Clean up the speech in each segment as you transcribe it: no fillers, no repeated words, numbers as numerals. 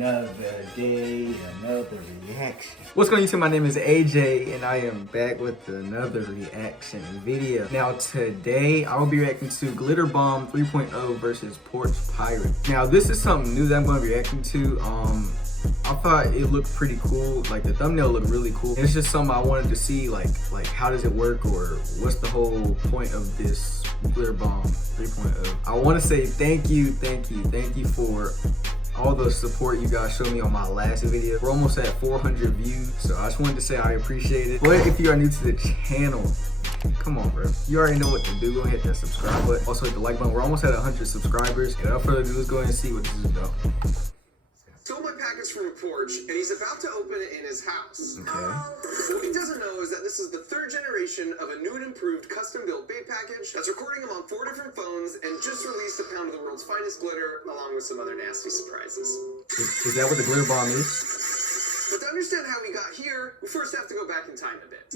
Another day, another reaction. What's going on YouTube? My name is AJ and I am back with another reaction video. Now today I will be reacting to GlitterBomb 3.0 versus Porch Pirate. Now this is something new that I'm going to be reacting to. I thought it looked pretty cool. Like the thumbnail looked really cool. And it's just something I wanted to see like how does it work or what's the whole point of this GlitterBomb 3.0. I want to say thank you for all the support you guys showed me on my last video. We're almost at 400 views, so I just wanted to say I appreciate it. But if you are new to the channel, come on bro, you already know what to do. Go ahead and hit that subscribe button, also hit the like button. We're almost at 100 subscribers, and without further ado, let's go ahead and see what this is about. Stole my package from a Porch, and he's about to open it in his house. Okay. What he doesn't know is that this is the third generation of a new and improved custom-built bait package that's recording him on 4 different phones and just released a pound of the world's finest glitter, along with some other nasty surprises. Is that what the glitter bomb is? But to understand how we got here, we first have to go back in time a bit.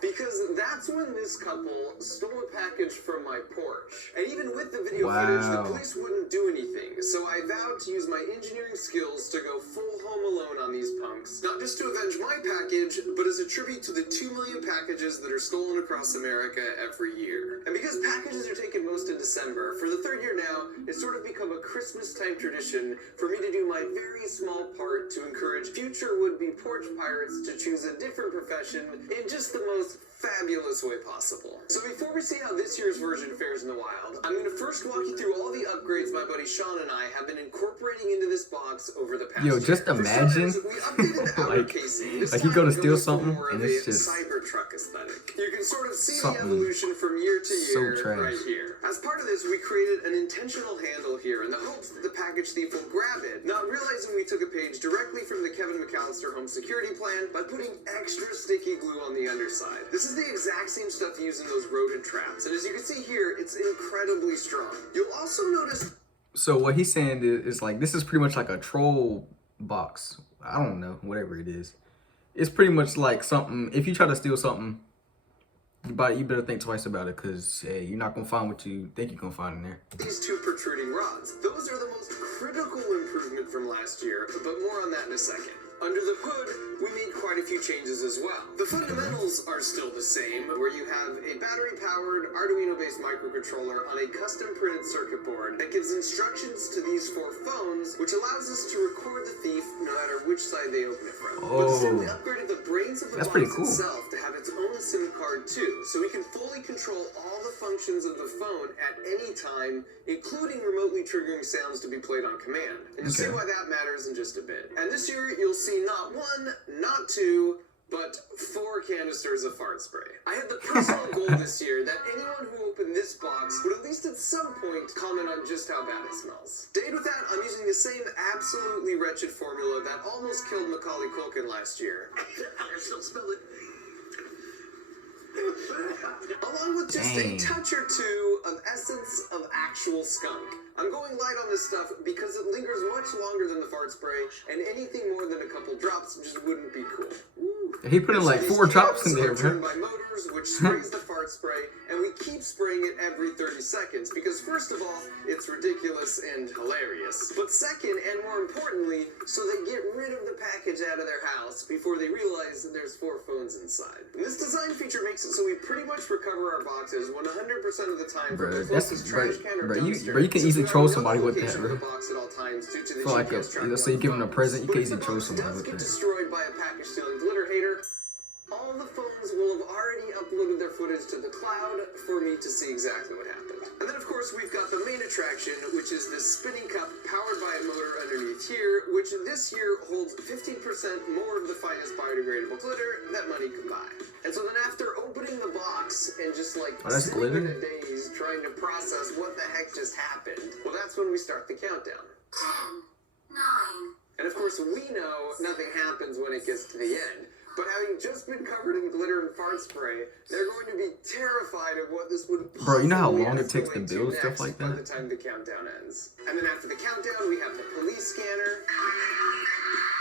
Because that's when this couple stole a package from my porch. And even with the video footage, the police wouldn't do anything. So I vowed to use my engineering skills to go full Home Alone on these punks. Not just to avenge my package, but as a tribute to the 2 million packages that are stolen across America every year. And because packages are taken most in December, for the 3rd year now, it's sort of become a Christmas-type tradition for me to do my very small part to encourage future would-be porch pirates to choose a different profession in just the most fabulous way possible. So before we see how this year's version fares in the wild, I'm going to first walk you through all the upgrades my buddy Sean and I have been incorporating into this box over the past year. Just imagine, we updated the outer casing. like you go to steal something and it's just Cybertruck aesthetic. You can sort of see the evolution from year to year right here. As part of this, we created an intentional handle here in the hopes that the package thief will grab it, not realizing we took a page directly from the Kevin McAllister home security plan by putting extra sticky glue on the underside. This is the exact same stuff used in those rodent traps, and as you can see here, it's incredibly strong. You'll also notice. So what he's saying is like this is pretty much like a troll box. I don't know, whatever it is. It's pretty much like something. If you try to steal something, you better think twice about it, because hey, you're not gonna find what you think you're gonna find in there. These 2 protruding rods. Those are the most critical improvement from last year, but more on that in a second. Under the hood, we made quite a few changes as well. The fundamentals are still the same, where you have a battery-powered, Arduino-based microcontroller on a custom-printed circuit board that gives instructions to these 4 phones, which allows us to record the thief no matter which side they open it from. But instead, we upgraded the brains of the box itself to have its own SIM card too, so we can fully control all the functions of the phone at any time, including remotely triggering sounds to be played on command. And you'll see why that matters in just a bit. And this year, you'll see not 1, not 2, but 4 canisters of fart spray. I had the personal goal this year that anyone who opened this box would at least at some point comment on just how bad it smells. To aid with that, I'm using the same absolutely wretched formula that almost killed Macaulay Culkin last year. I still smell it. Along with just a touch or 2 of essence of actual skunk. I'm going light on this stuff because it lingers much longer than the fart spray, and anything more than a couple drops just wouldn't be cool. He put in like 4 drops in there, bro. By motors, which sprays the fart spray, and we keep spraying it every 30 seconds because first of all, it's ridiculous and hilarious. But second, and more importantly, so they get rid of the package out of their house before they realize that there's 4 phones inside. And this design feature makes it so we pretty much recover our boxes 100% of the time from the closest trash can or dumpster. You can easily troll somebody with that, bro. For like let's say you give them a present, you can easily troll somebody with that. Destroyed by a package stealing glitter hater. All the phones will have already uploaded their footage to the cloud for me to see exactly what happened. And then, of course, we've got the main attraction, which is this spinning cup powered by a motor underneath here, which this year holds 15% more of the finest biodegradable glitter that money can buy. And so then after opening the box and just like sitting in a daze trying to process what the heck just happened, well, that's when we start the countdown. 10, 9. And of course, we know nothing happens when it gets to the end. But having just been covered in glitter and fart spray, they're going to be terrified of what this would possibly. Bro, you know how long it takes to build stuff like that? By the time the countdown ends. And then after the countdown, we have the police scanner.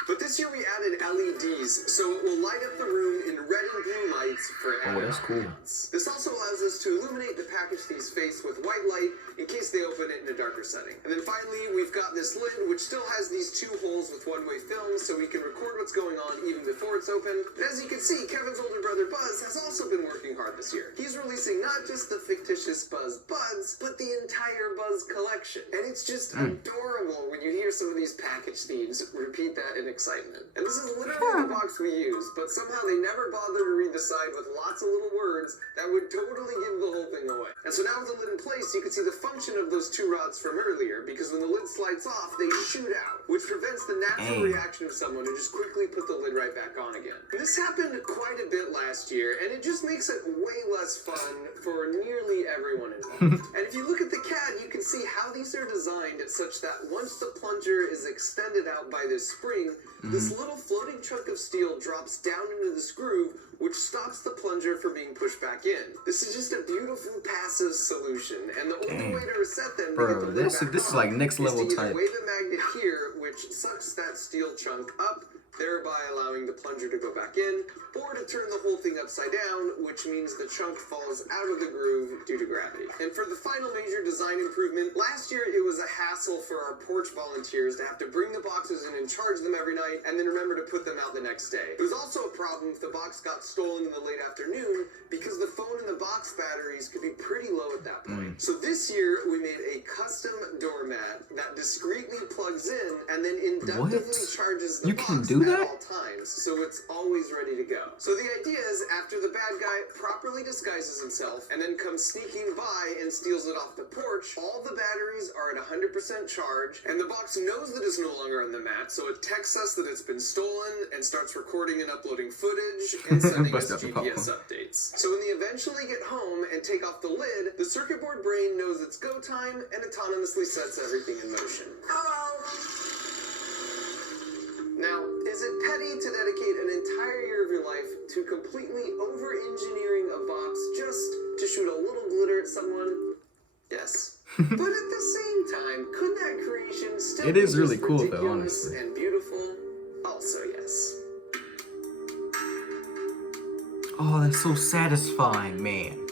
But this This year we added LEDs, so it will light up the room in red and blue lights for Oh, that's cool. ambiance. This also allows us to illuminate the package thief's face with white light in case they open it in a darker setting. And then finally, we've got this lid, which still has these 2 holes with one-way film, so we can record what's going on even before it's open. And as you can see, Kevin's older brother Buzz has also been working hard this year. He's releasing not just the fictitious Buzz Buds, but the entire Buzz collection. And it's just adorable when you hear some of these package thieves repeat that in excitement. And this is literally the box we use, but somehow they never bother to read the side with lots of little words that would totally give the whole thing away. And so now with the lid in place, you can see the function of those 2 rods from earlier, because when the lid slides off, they shoot out, which prevents the natural reaction of someone to just quickly put the lid right back on again. This happened quite a bit last year, and it just makes it way less fun for nearly everyone involved. And if you look at the CAD, you can see how these are designed such that once the plunger is extended out by this spring, this little floating chunk of steel drops down into this groove, which stops the plunger from being pushed back in. This is just a beautiful passive solution, and the only way to reset them Bro, this is like next level type. Wave the magnet here, which sucks that steel chunk up, thereby allowing the plunger to go back in, or to turn the whole thing upside down, which means the chunk falls out of the groove due to gravity. And for the final major design improvement, last year it was a hassle for our Porch volunteers to have to bring the boxes in and charge them every night, and then remember to put them out the next day. It was also a problem if the box got stolen in the late afternoon, because the phone and the box batteries could be pretty low at that point. So this year we made a custom doormat that discreetly plugs in and then inductively charges the box at all times, so it's always ready to go. So the idea is, after the bad guy properly disguises himself and then comes sneaking by and steals it off the porch, all the batteries are at 100% charge, and the box knows that it's no longer on the mat, so it texts us that it's been stolen and starts recording and uploading footage and sending us GPS updates. So when they eventually get home and take off the lid, the circuit board brain knows it's go time and autonomously sets everything in motion. Now, is it petty to dedicate an entire year of your life to completely over-engineering a box just to shoot a little glitter at someone? Yes. But at the same time, could that creation still It be is really just cool, though, ridiculous honestly. and beautiful? Also, yes. Oh, that's so satisfying, man.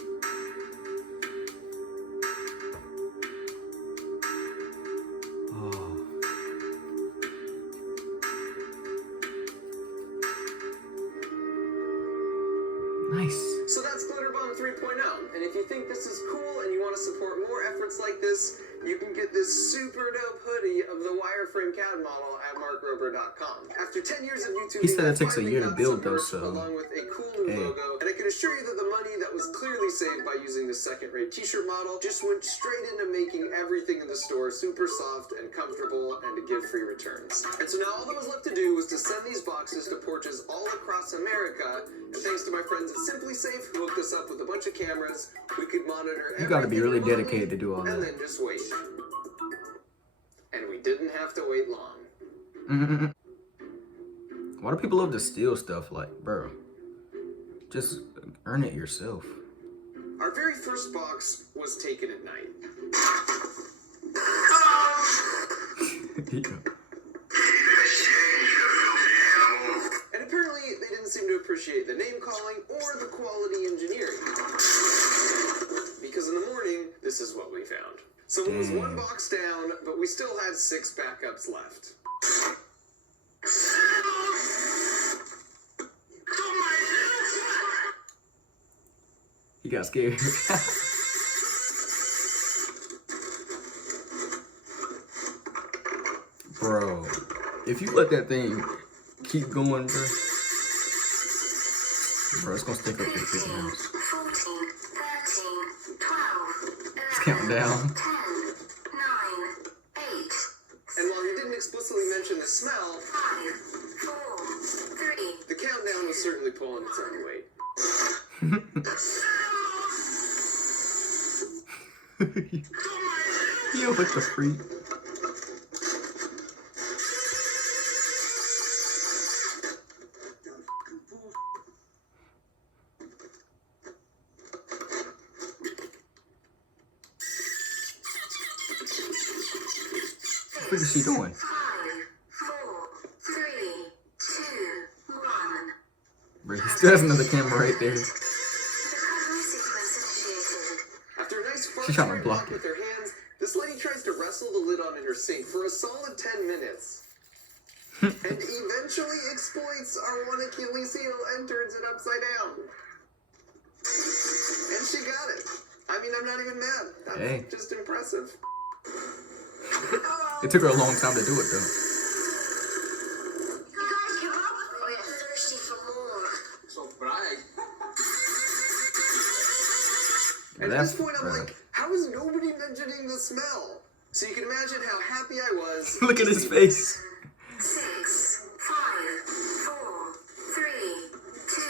Nice. So that's GlitterBomb 3.0, and if you think this is cool and you want to support more efforts like this, you can get this super dope hoodie of the wireframe CAD model at markrober.com. After 10 years of YouTube, He said it takes a year to build though, so along with a cool new logo, and I can assure you that the money that was clearly saved by using the second-rate t-shirt model just went straight into making everything in the store super soft and comfortable and to give free returns. And so now all that was left to do was to send these boxes to porches all across America, and thanks to my friends at Simply Safe who hooked us up with a bunch of cameras, we could monitor You gotta be really everything dedicated to do all and that. then just wait. And we didn't have to wait long. Why do people love to steal stuff? Like, bro, just earn it yourself. Our very first box was taken at night. And apparently they didn't seem to appreciate the name calling or the quality engineering. Because in the morning, this is what we found. So it was one box down, but we still had 6 backups left. He got scared. Bro, if you let that thing keep going, bro, it's gonna stick up your freaking house. 14, 13, 12, Let's count down. 10, 9, 8, And while he didn't explicitly mention the smell, 5, 4, 3. the countdown was certainly pulling its own weight. Yo, what the freak? What is she doing? 5, 4, 3, Bro, he still has another camera right there. Recovery sequence initiated. After a nice She's trying to fart block with it. her hands, this lady tries to wrestle the lid on in her sink for a solid 10 minutes. And eventually exploits our one Achilles heel and turns it upside down. And she got it. I mean, I'm not even mad. That's Hey. just impressive. It took her a long time to do it though. You guys give up? We're thirsty for more. So brag. Bro, And at that's, this point, I'm bro. like, how is nobody mentioning the smell? So you can imagine how happy I was. Look at his face. 6, 5, 4, 3, 2.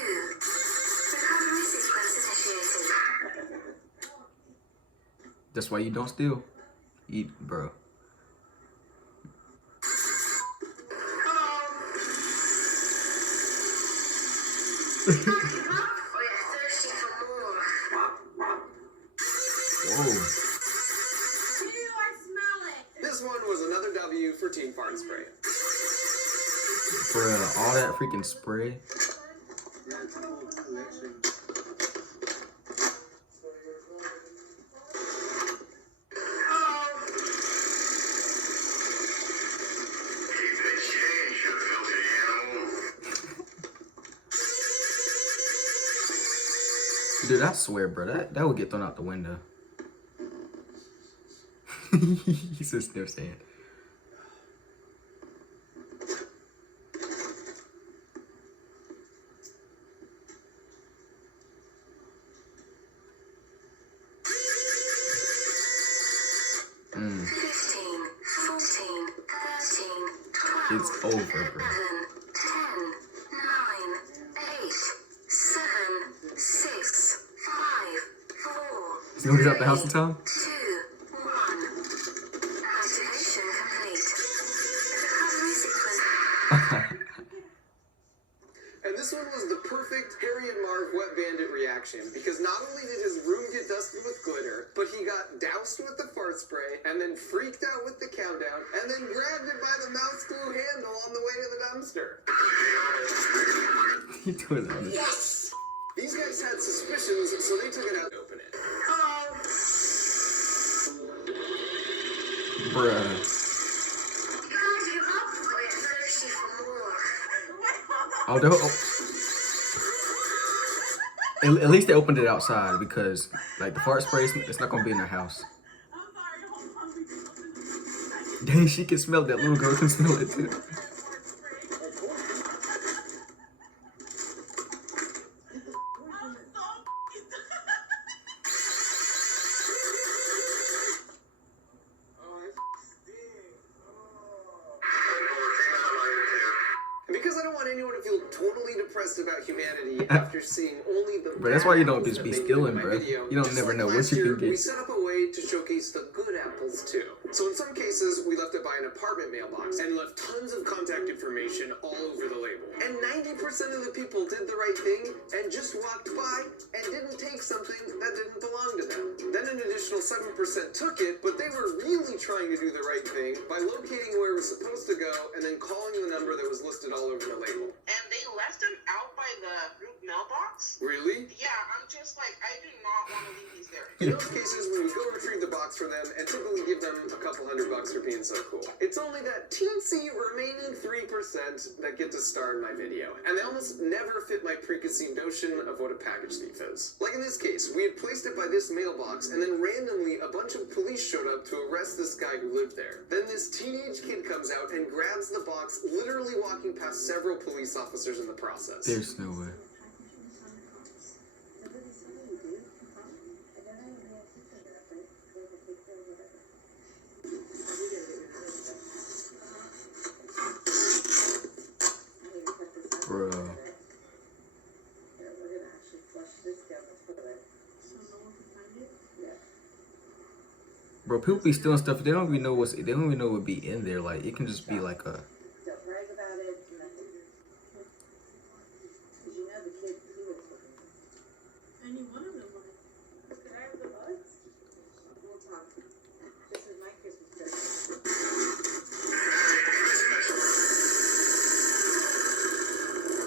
Recovery sequence initiated. That's why you don't steal. Eat, bro. We're thirsty for more. Whoa. This one was another W for Team Fart Spray. Bruh, all that freaking spray. Dude, I swear, bro, that would get thrown out the window. He's just there saying. Mm. 15, 14, 13, 12. It's over, bro. 11, 10, 9, 8, 7, 6, 5, 4. He's gonna get out the house in time? 2, 1. Activation complete. The recovery sequence. And this one was the perfect Harry and Marv Wet Bandit reaction, because not only did his room get dusted with glitter, but he got doused with the fart spray, and then freaked out with the countdown, and then grabbed it by the mouse glue handle on the way to the dumpster. He doing that. Yes! These guys had suspicions, so they took it out to open it. Bruh. You guys give up? We're thirsty for more. Oh, at least they opened it outside because, like, the fart spray, it's not gonna be in their house. Dang, she can smell it. That little girl can smell it too. And because I don't want anyone to feel totally depressed about humanity after seeing only the Bro, that's why you don't bad just be apples that stealing, make it in my bro. video, You don't just never like know what last you year, can get. We set up a way to showcase the good apples too. So in some cases, we left it by an apartment mailbox and left tons of contact information all over the label. And 90% of the people did the right thing and just walked by and didn't take something that didn't belong to them. Then an additional 7% took it, but they were really trying to do the right thing by locating where it was supposed to go and then calling the number that was listed all over the label. And they left them out by the group mailbox? Really? Yeah, I'm just like, I do not want to leave these there. In those cases, we would go retrieve the box for them and typically give them a couple $100 for being so cool. It's only that teensy remaining 3% that get to star in my video, and they almost never fit my preconceived notion of what a package thief is. Like in this case, we had placed it by this mailbox, and then randomly a bunch of police showed up to arrest this guy who lived there. Then this teenage kid comes out and grabs the box, literally walking past several police officers in the process. There's no way. Bro. Bro, people be stealing stuff. They don't even know what would be in there. Like, it can just be like a.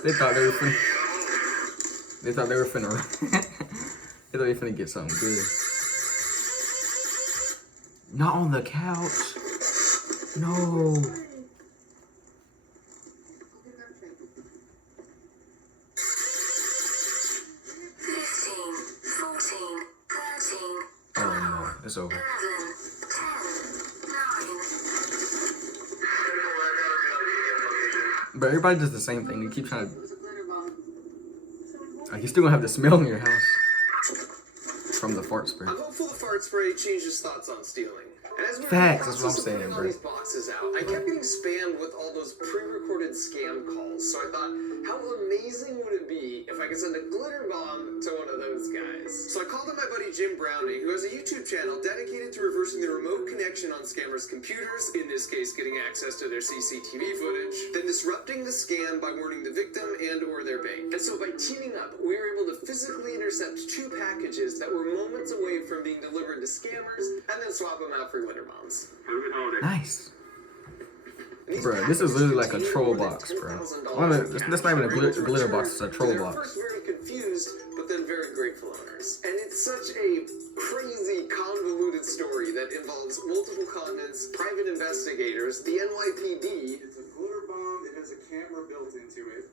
They thought they were free. They thought they were finna they thought they were finna get something good. Not on the couch. No. 15, 14, 13, Oh no, it's over. 11, 10, 9. But everybody does the same thing. They keep trying to. Like, you still gonna have the smell in your house from the fart spray. I'm hopeful the fart spray changed his thoughts on stealing. And as we were Facts, in the that's what I'm process of saying, putting all bro. these boxes out, I kept getting spammed with all those pre-recorded scam calls. So I thought, how amazing would it be if I could send a glitter bomb to one of those guys? So I called up my buddy Jim Browning, who has a YouTube channel dedicated to reversing the remote connection on scammers' computers, in this case getting access to their CCTV footage, then disrupting the scam by warning the victim and or their bank. And so by teaming up, we were able to physically intercept 2 packages that were moments away from being delivered to scammers, and then swap them out for glitter bombs. Nice. Bro, this is literally like a troll box, bro. That's not even a glitter box, it's a troll They're box. first very confused, but then very grateful owners. And it's such a crazy, convoluted story that involves multiple continents, private investigators, the NYPD. It's a glitter bomb. It has a camera built into it.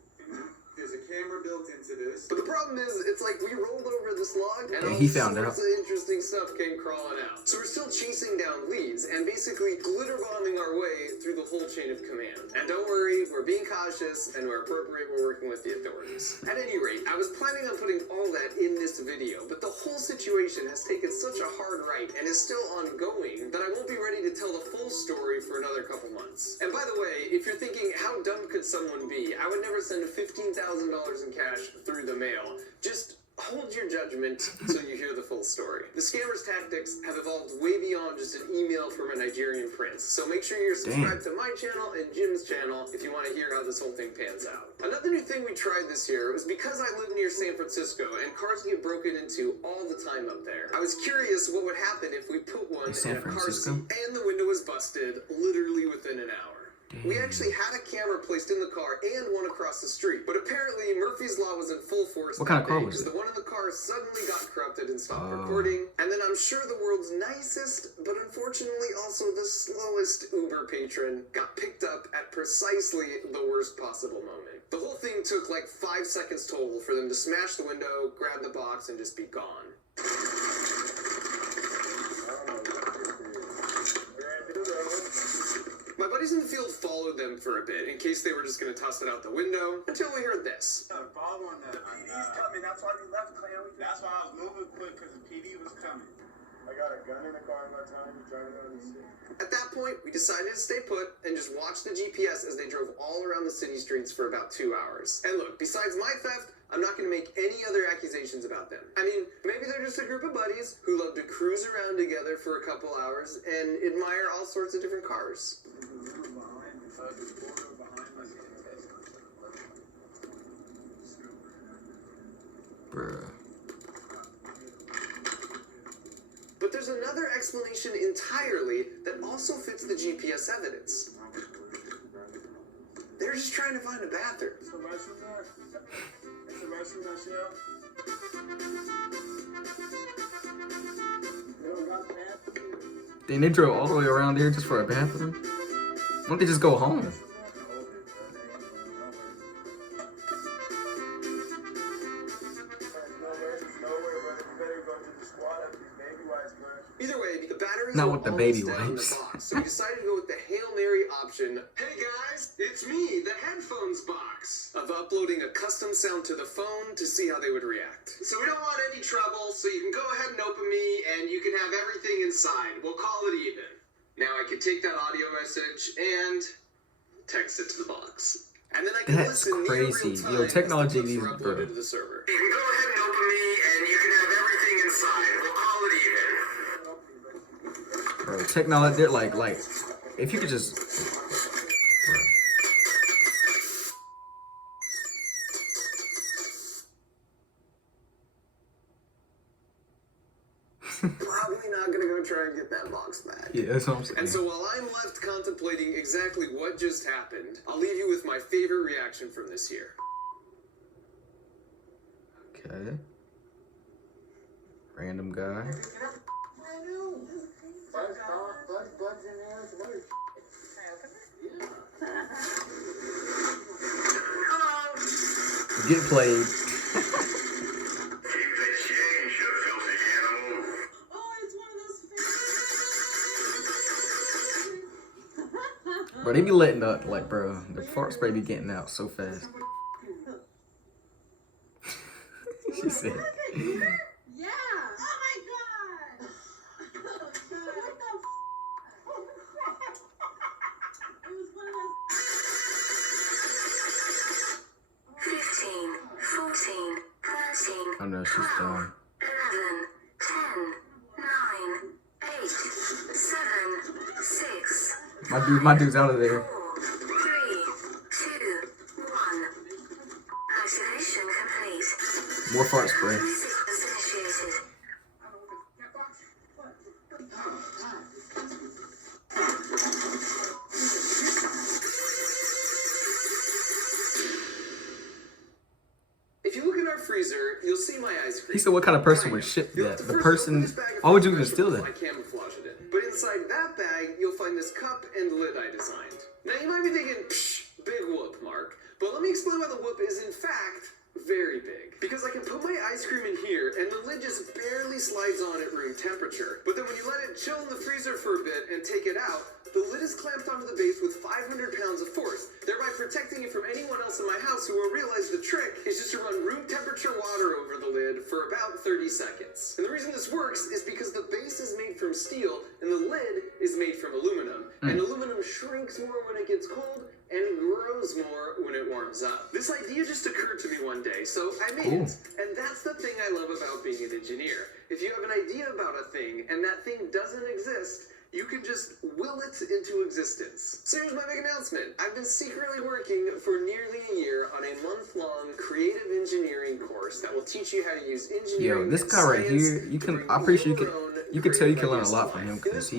There's a camera built into this. But the problem is, it's like we rolled over this log, and Yeah, all he found sorts out. of interesting stuff came crawling out. So we're still chasing down leads and basically glitter bombing our way through the whole chain of command. And don't worry, we're being cautious, and where appropriate, we're working with the authorities. At any rate, I was planning on putting all that in this video, but the whole situation has taken such a hard right and is still ongoing that I won't be ready to tell the full story for another couple months. And by the way, if you're thinking, how dumb could someone be? I would never send $15,000 in cash through the mail. Just hold your judgment till you hear the full story. The scammers' tactics have evolved way beyond just an email from a Nigerian prince. So make sure you're subscribed to my channel and Jim's channel if you want to hear how this whole thing pans out. Another new thing we tried this year was because I live near San Francisco and cars get broken into all the time up there. I was curious what would happen if we put one San in a car Francisco? seat and the window was busted literally within an hour. We actually had a camera placed in the car and one across the street, but apparently Murphy's Law was in full force. What kind of car that day was because it? the one in the car suddenly got corrupted and stopped Oh. recording. And then I'm sure the world's nicest, but unfortunately also the slowest Uber patron got picked up at precisely the worst possible moment. The whole thing took like 5 seconds total for them to smash the window, grab the box, and just be gone. My buddies in the field followed them for a bit in case they were just going to toss it out the window until we heard this. Following the PD's coming. That's why we left Clary. That's why I was moving quick because the PD was coming. I got a gun in the car by the time you driving down the city. At that point, we decided to stay put and just watch the GPS as they drove all around the city streets for about 2 hours. And look, besides my theft, I'm not going to make any other accusations about them. I mean, maybe they're just a group of buddies who love to cruise around together for a couple hours and admire all sorts of different cars. Bruh. But there's another explanation entirely that also fits the GPS evidence. They're just trying to find a bathroom. Then they drove all the way around there just for a bathroom? Why don't they just go home? Either way, the batteries Not were with the baby almost down in the wipes. box, so we decided to go with the Hail Mary option. Hey guys, it's me, the headphones box. Of uploading a custom sound to the phone to see how they would react. So we don't want any trouble, so you can go ahead and open me, and you can have everything inside. We'll call it even. Now I could take that audio message and text it to the box. And then I can That's listen near real crazy. time Yo, as the technology clips needs were to uploaded to the server. You can go ahead and open me, and you can have everything inside. We'll call it even. Bro, technology, they're like, if you could just... Probably not gonna go try and get that box back. Yeah, that's what I'm saying. And so while I'm left contemplating exactly what just happened, I'll leave you with my favorite reaction from this year. Okay. Okay. Random guy. Get played. Bro, they be letting up, like, bro, the fart spray be getting out so fast. She said. Yeah. Oh my god. What the f? It was one of those. 15, 14, 13. Oh no, she's done. 11, 10, 9, 8, 7, 6. My dude's out of there. 4, 3, 2, 1. Activation complete. More fart spray. Sequence initiated. If you look in our freezer, you'll see my ice cream. He said, what kind of person would ship that? The person, why would you even steal that? I camouflage it in. But inside that bag, you'll find this cup and lid I designed. Now you might be thinking, psh, big whoop, Mark. But let me explain why the whoop is in fact very big. Because I can put my ice cream in here and the lid just barely slides on at room temperature. But then when you let it chill in the freezer for a bit and take it out, the lid is clamped onto the base with 500 pounds of force, thereby protecting it from anyone else in my house who will realize the trick is just to run room temperature water over the lid for about 30 seconds. And the reason this works is because the base is made from steel and the lid is made from aluminum. And aluminum shrinks more when it gets cold and grows more when it warms up. This idea just occurred to me one day, so I made it. And that's the thing I love about being an engineer. If you have an idea about a thing and that thing doesn't exist, you can just will it into existence. So here's my big announcement. I've been secretly working for nearly a year on a month-long creative engineering course that will teach you how to use engineering. Yo, this guy right here, you can, I'm pretty sure you can tell you can learn a lot from him because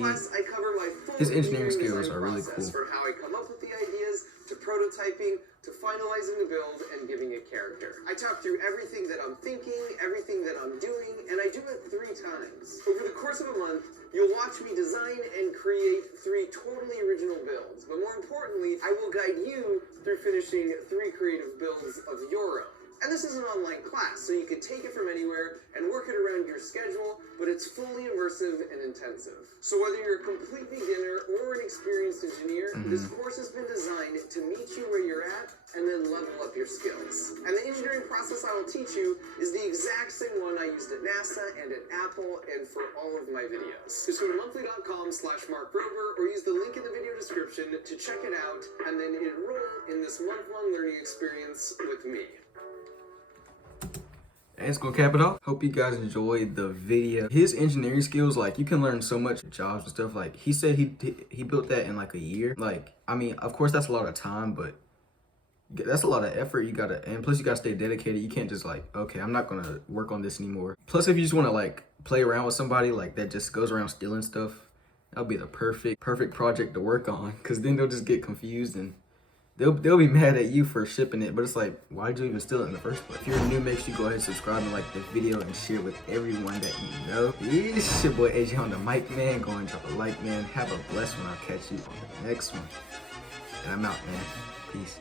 his engineering skills are really cool. For how I come up with the ideas, to prototyping, to finalizing the build and giving it character. I talk through everything that I'm thinking, everything that I'm doing, and I do it 3 times. Over the course of a month, you'll watch me design and create 3 totally original builds, but more importantly, I will guide you through finishing 3 creative builds of your own. And this is an online class, so you can take it from anywhere and work it around your schedule, but it's fully immersive and intensive. So whether you're a complete beginner or an experienced engineer, this course has been designed to meet you where you're at and then level up your skills. And the engineering process I will teach you is the exact same one I used at NASA and at Apple and for all of my videos. Just go to monthly.com/MarkRover or use the link in the video description to check it out and then enroll in this month-long learning experience with me. And it's gonna cap it off. Hope you guys enjoyed the video. His engineering skills, like, you can learn so much jobs and stuff. Like, he said he built that in like a year. Like, I mean, of course that's a lot of time, but that's a lot of effort. You gotta, and plus you gotta stay dedicated. You can't just like, okay, I'm not gonna work on this anymore. Plus, if you just wanna like play around with somebody like that just goes around stealing stuff, that'll be the perfect project to work on. Cause then they'll just get confused and they'll be mad at you for shipping it, but it's like, why did you even steal it in the first place? If you're new, make sure you go ahead and subscribe and like the video and share it with everyone that you know. It's your boy AJ on the mic, man. Go and drop a like, man. Have a blessed one. I'll catch you on the next one. And I'm out, man. Peace.